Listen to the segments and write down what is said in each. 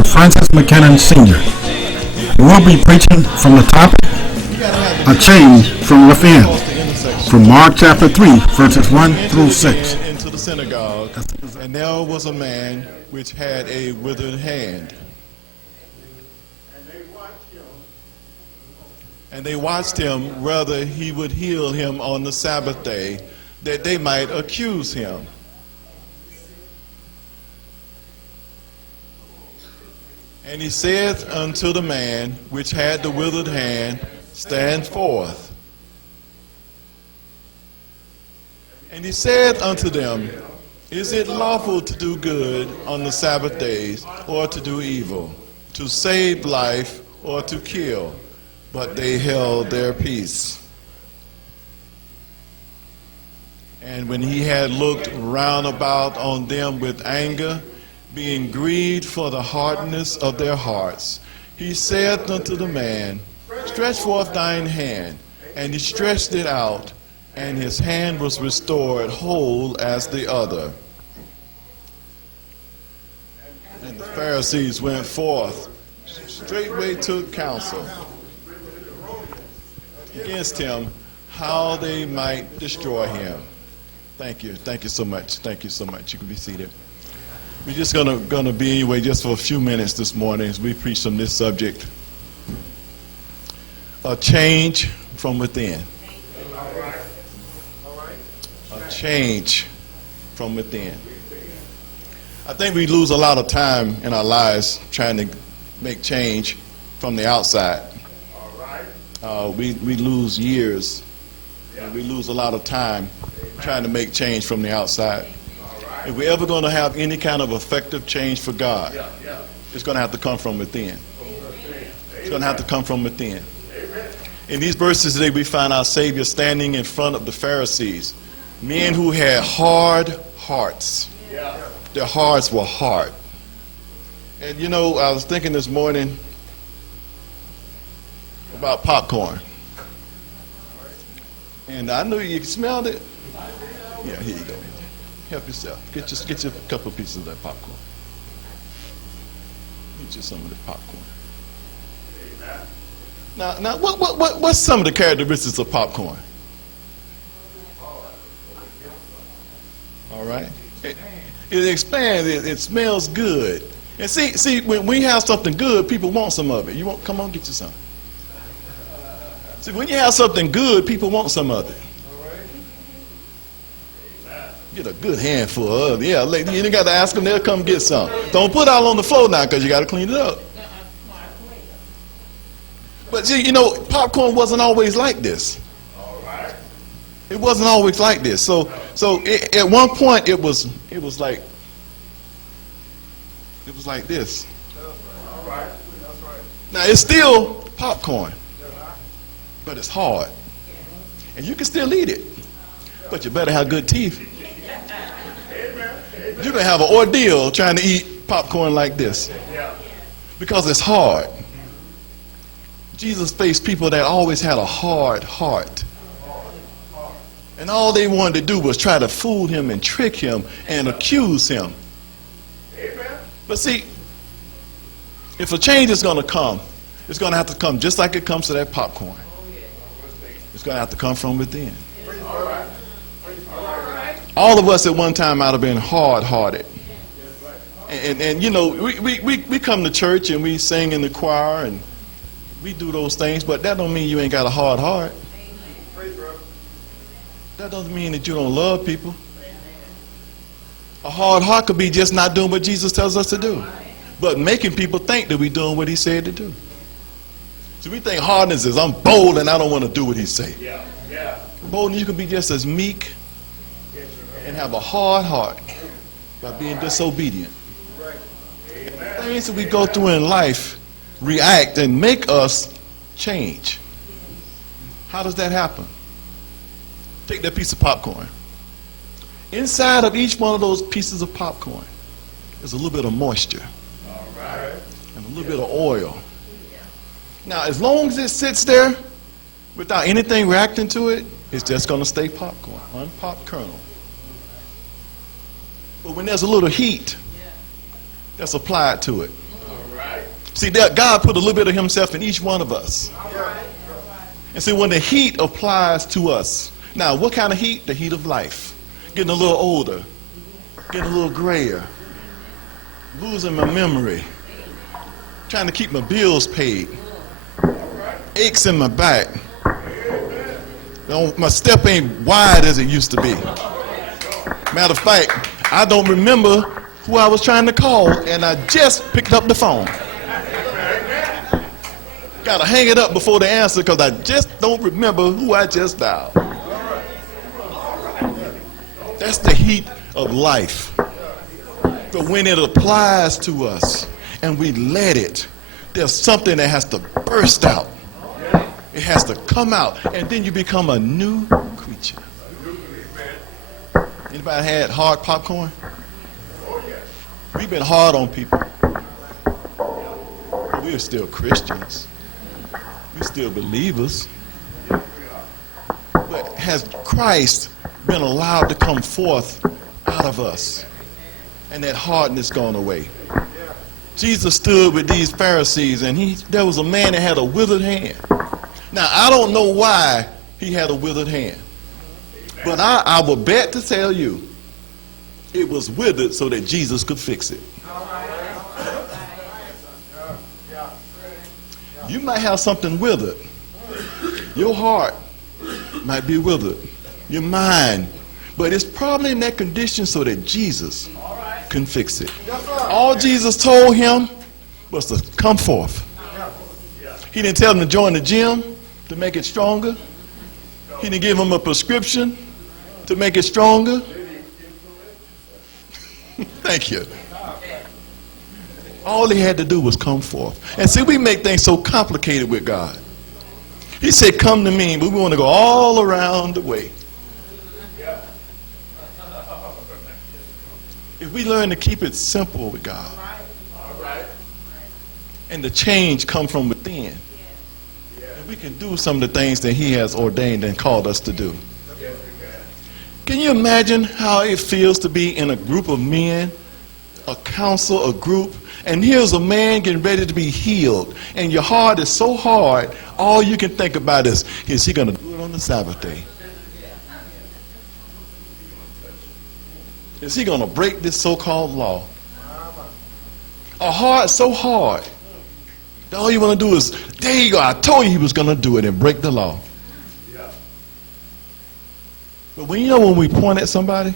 Pastor Francis McKinnon Sr. We'll be preaching from the topic, A Change from Within, from Mark chapter 3, verses 1 through 6. Into the synagogue, and there was a man which had a withered hand. And they watched him whether he would heal him on the Sabbath day, that they might accuse him. And he said unto the man which had the withered hand, Stand forth. And he said unto them, Is it lawful to do good on the Sabbath days, or to do evil, to save life, or to kill? But they held their peace. And when he had looked round about on them with anger, being grieved for the hardness of their hearts, he said unto the man, Stretch forth thine hand. And he stretched it out, and his hand was restored whole as the other. And the Pharisees went forth, straightway took counsel against him, how they might destroy him. Thank you so much. Thank you so much. You can be seated. We're just gonna be anyway just for a few minutes this morning as we preach on this subject. A change from within. A change from within. I think we lose a lot of time in our lives trying to make change from the outside. We lose years, and we lose a lot of time trying to make change from the outside. If we're ever going to have any kind of effective change for God, it's going to have to come from within. It's going to have to come from within. In these verses today, we find our Savior standing in front of the Pharisees, men who had hard hearts. Their hearts were hard. And you know, I was thinking this morning about popcorn. And I knew you smelled it. Yeah, here you go. Help yourself. Get you a couple pieces of that popcorn. Get you some of that popcorn. Now, what's some of the characteristics of popcorn? All right. It expands. It smells good. And see, when we have something good, people want some of it. You want? Come on, get you some. See, when you have something good, people want some of it. Get a good handful of it. Yeah, you ain't got to ask them, they'll come get some. Don't put it all on the floor now because you got to clean it up. But see, you know, popcorn wasn't always like this. It wasn't always like this. So at one point it was like this. Now it's still popcorn, but it's hard, and you can still eat it. But you better have good teeth. You're gonna have an ordeal trying to eat popcorn like this because it's hard. Jesus faced people that always had a hard heart. And all they wanted to do was try to fool him and trick him and accuse him. But see, if a change is going to come, it's going to have to come just like it comes to that popcorn. It's going to have to come from within. All of us at one time might have been hard-hearted. And you know, we come to church and we sing in the choir and we do those things, but that don't mean you ain't got a hard heart. That doesn't mean that you don't love people. A hard heart could be just not doing what Jesus tells us to do, but making people think that we're doing what he said to do. So we think hardness is I'm bold and I don't want to do what he said. Bold, you can be just as meek and have a hard heart by being disobedient. Things that we go through in life react and make us change. How does that happen? Take that piece of popcorn. Inside of each one of those pieces of popcorn is a little bit of moisture and a little bit of oil. Now, as long as it sits there without anything reacting to it, it's just going to stay popcorn, unpopped kernel. But when there's a little heat that's applied to it, See, that God put a little bit of himself in each one of us. And see, when the heat applies to us, now what kind of heat? The heat of life. Getting a little older, getting a little grayer, losing my memory, trying to keep my bills paid, aches in my back. My step ain't wide as it used to be. Matter of fact, I don't remember who I was trying to call, and I just picked up the phone. Gotta hang it up before the answer because I just don't remember who I just dialed. That's the heat of life. But when it applies to us and we let it, there's something that has to burst out. It has to come out, and then you become a new creature. Anybody had hard popcorn? We've been hard on people. We are still Christians. We're still believers. But has Christ been allowed to come forth out of us? And that hardness gone away. Jesus stood with these Pharisees, and there was a man that had a withered hand. Now, I don't know why he had a withered hand. But I will bet to tell you it was withered so that Jesus could fix it. You might have something withered. Your heart might be withered. Your mind. But it's probably in that condition so that Jesus can fix it. All Jesus told him was to come forth. He didn't tell him to join the gym to make it stronger. He didn't give him a prescription to make it stronger. Thank you. All he had to do was come forth. And see, we make things so complicated with God. He said, come to me, but we want to go all around the way. If we learn to keep it simple with God, and the change come from within, and we can do some of the things that he has ordained and called us to do. Can you imagine how it feels to be in a group of men, a council, a group, and here's a man getting ready to be healed, and your heart is so hard, all you can think about is he going to do it on the Sabbath day? Is he going to break this so-called law? A heart so hard that all you want to do is, there you go, I told you he was going to do it and break the law. But when we point at somebody,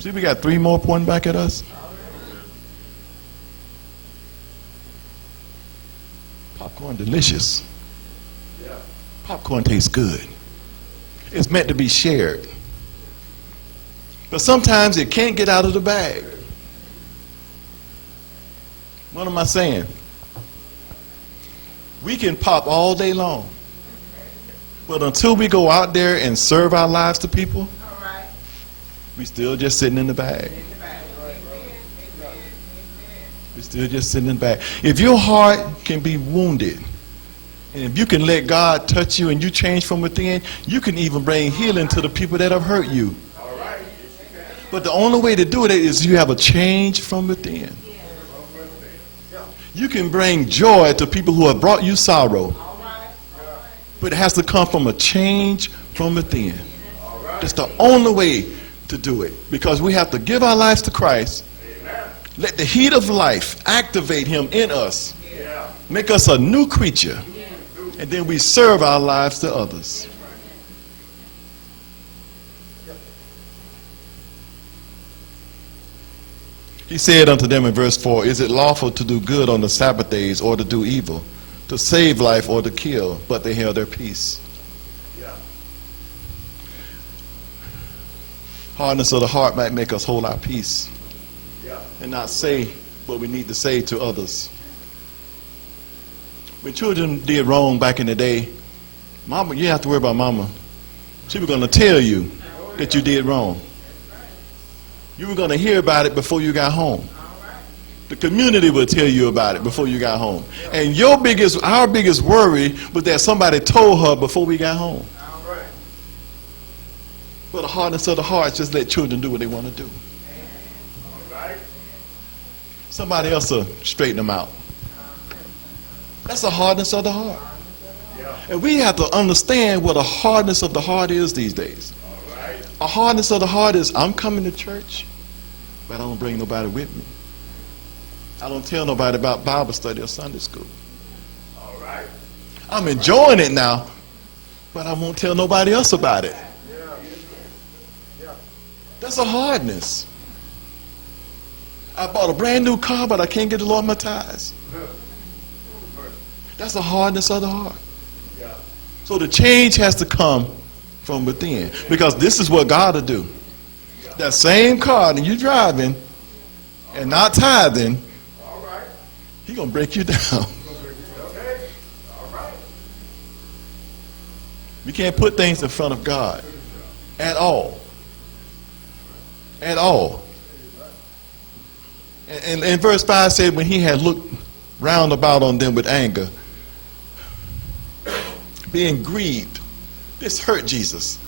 see, we got 3 more pointing back at us. Popcorn delicious. Popcorn tastes good. It's meant to be shared. But sometimes it can't get out of the bag. What am I saying? We can pop all day long. But until we go out there and serve our lives to people, we still just sitting in the bag. We're still just sitting in the bag. If your heart can be wounded, and if you can let God touch you and you change from within, you can even bring healing to the people that have hurt you. But the only way to do it is you have a change from within. You can bring joy to people who have brought you sorrow. But it has to come from a change from within. That's the only way to do it. Because we have to give our lives to Christ. Let the heat of life activate him in us. Make us a new creature. And then we serve our lives to others. He said unto them in verse 4, is it lawful to do good on the Sabbath days or to do evil, to save life or to kill? But they held their peace. Hardness of the heart might make us hold our peace and not say what we need to say to others. When children did wrong back in the day, mama, you have to worry about mama. She was going to tell you that you did wrong. You were going to hear about it before you got home. The community would tell you about it before you got home. And our biggest worry was that somebody told her before we got home. But the hardness of the heart, just let children do what they want to do. somebody else will straighten them out. That's the hardness of the heart. And we have to understand what a hardness of the heart is these days. A hardness of the heart is, I'm coming to church, but I don't bring nobody with me. I don't tell nobody about Bible study or Sunday school. I'm enjoying it now, but I won't tell nobody else about it. That's a hardness. I bought a brand new car, but I can't get the Lord my tithes. That's a hardness of the heart. So the change has to come from within, because this is what God will do. That same car that you're driving and not tithing, He's going to break you down. We can't put things in front of God at all. At all. And verse 5 said, when he had looked round about on them with anger, being grieved. This hurt Jesus.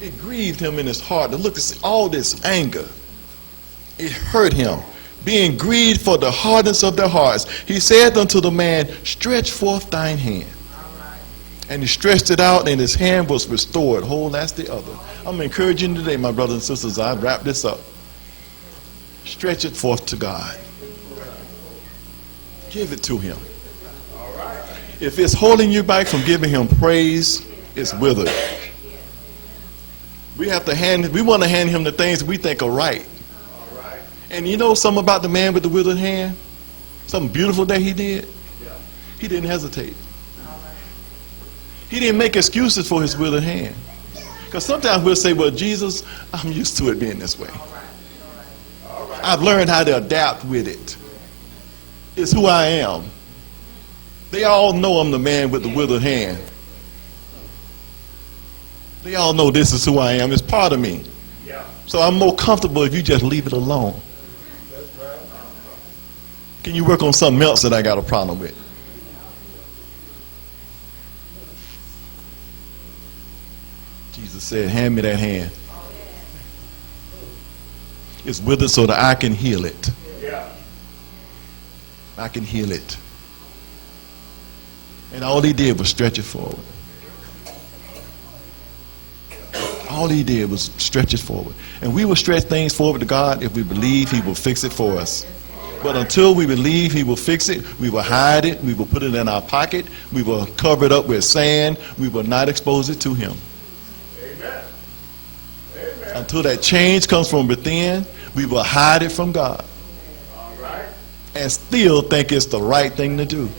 It grieved him in his heart to look to see all this anger. It hurt him. Being grieved for the hardness of their hearts, he said unto the man, stretch forth thine hand. And he stretched it out, and his hand was restored, whole as the other. I'm encouraging you today, my brothers and sisters, I wrap this up. Stretch it forth to God. Give it to him. If it's holding you back from giving him praise, it's withered. We want to hand him the things we think are right. And you know something about the man with the withered hand? Something beautiful that he did? He didn't hesitate. He didn't make excuses for his withered hand. Because sometimes we'll say, well, Jesus, I'm used to it being this way. I've learned how to adapt with it. It's who I am. They all know I'm the man with the withered hand. They all know this is who I am. It's part of me. So I'm more comfortable if you just leave it alone. Can you work on something else that I got a problem with? Jesus said, hand me that hand. It's withered so that I can heal it. I can heal it. And all he did was stretch it forward. All he did was stretch it forward. And we will stretch things forward to God if we believe he will fix it for us. But until we believe he will fix it, we will hide it, we will put it in our pocket, we will cover it up with sand, we will not expose it to him. Amen. Amen. Until that change comes from within, we will hide it from God. All right. And still think it's the right thing to do.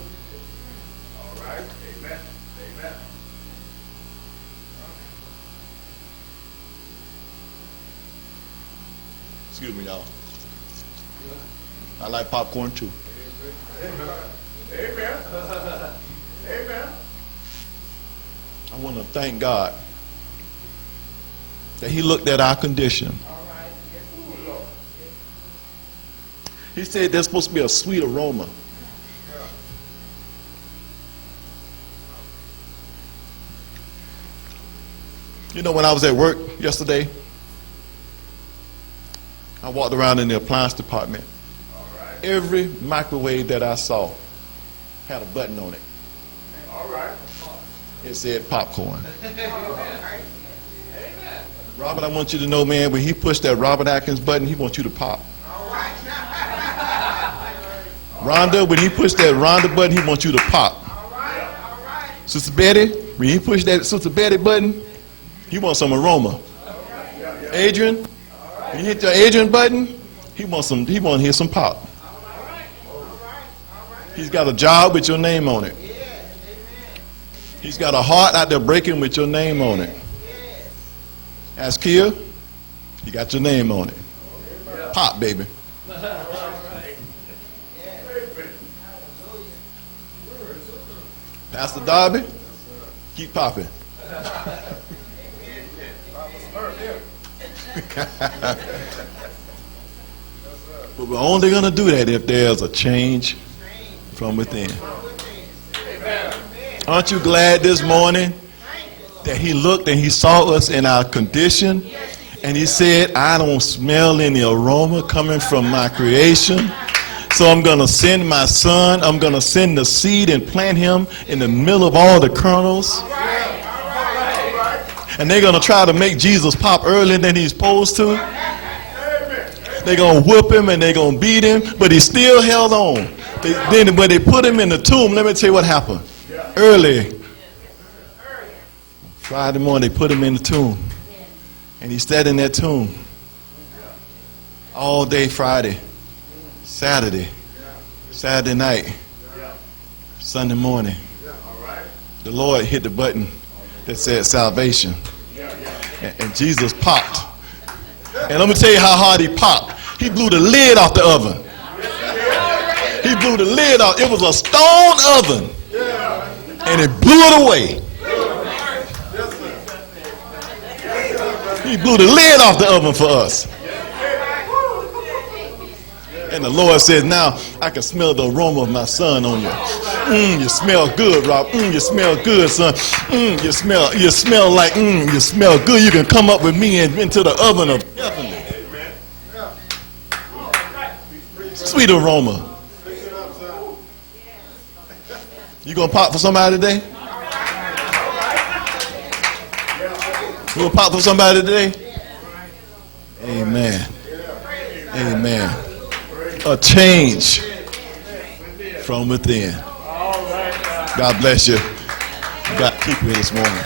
Excuse me, y'all. I like popcorn too. Amen. Amen. I want to thank God that he looked at our condition. He said there's supposed to be a sweet aroma. You know, when I was at work yesterday, I walked around in the appliance department. Every microwave that I saw had a button on it. It said popcorn. Robert, I want you to know, man, when he pushed that Robert Atkins button, he wants you to pop. Rhonda, when he pushed that Rhonda button, he wants you to pop. Sister Betty, when he pushed that Sister Betty button, he wants some aroma. Adrian, when you hit the Adrian button, he wants to hear some pop. He's got a job with your name on it. He's got a heart out there breaking with your name on it. Ask Kia, he got your name on it. Pop, baby. Pastor Darby, keep popping. But we're only going to do that if there's a change from within. Aren't you glad this morning that he looked and he saw us in our condition And he said, I don't smell any aroma coming from my creation. So I'm going to send my son. I'm going to send the seed and plant him in the middle of all the kernels. And they're going to try to make Jesus pop earlier than he's supposed to. They're going to whip him and they're going to beat him. But he still held on. When they put him in the tomb, let me tell you what happened. Early Friday morning, they put him in the tomb. And he sat in that tomb all day Friday, Saturday night, Sunday morning. The Lord hit the button that said salvation. And Jesus popped. And let me tell you how hard he popped. He blew the lid off the oven. He blew the lid off. It was a stone oven. And it blew it away. He blew the lid off the oven for us. And the Lord says, now I can smell the aroma of my son on you. You smell good, Rob. You smell good, son. You smell like, you smell good. You can come up with me and into the oven of heaven. Sweet aroma. You gonna pop for somebody today? You gonna pop for somebody today? Amen. Amen. A change from within. God bless you. God keep you this morning.